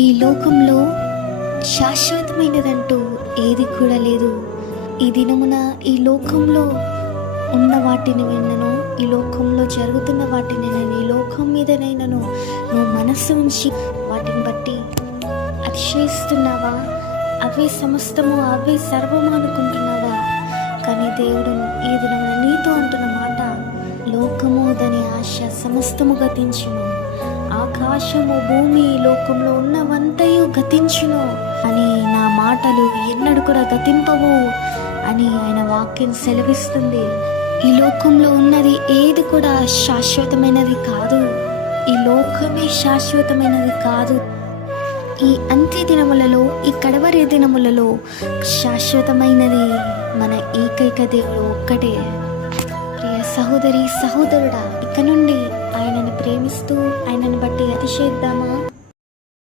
ఈ లోకంలో శాశ్వతమైనదంటూ ఏది కూడా లేదు. ఈ దినమున ఈ లోకంలో ఉన్న వాటిని విన్నను, ఈ లోకంలో జరుగుతున్న వాటిని నేను ఈ లోకం మీదనైనను నువ్వు మనస్సు ఉంచి వాటిని బట్టి అతిశయిస్తున్నావా? అవే సమస్తము, అవే సర్వము అనుకుంటున్నావా? కానీ దేవుడు ఈ దినమున నీతో అంటున్న మాట, లోకము దాని ఆశ సమస్తము గతించును, ఆకాశము భూమి లోకంలో ఉన్నవంతయు గతించును అని నా మాటలు ఎన్నడూ కూడా గతింపవు అని ఆయన వాక్యం సెలవిస్తుంది. ఈ లోకంలో ఉన్నది ఏది కూడా శాశ్వతమైనది కాదు. ఈ లోకమే శాశ్వతమైనది కాదు. ఈ అంత్య దినములలో, ఈ కడవరి దినములలో శాశ్వతమైనది మన ఏకైక దేవుడు ఒక్కటే. ప్రియ సహోదరి, సహోదరుడా, ఇక నుండి ఆయనను ప్రేమిస్తూ ఆయనను బట్టి అతిశయిద్దామా?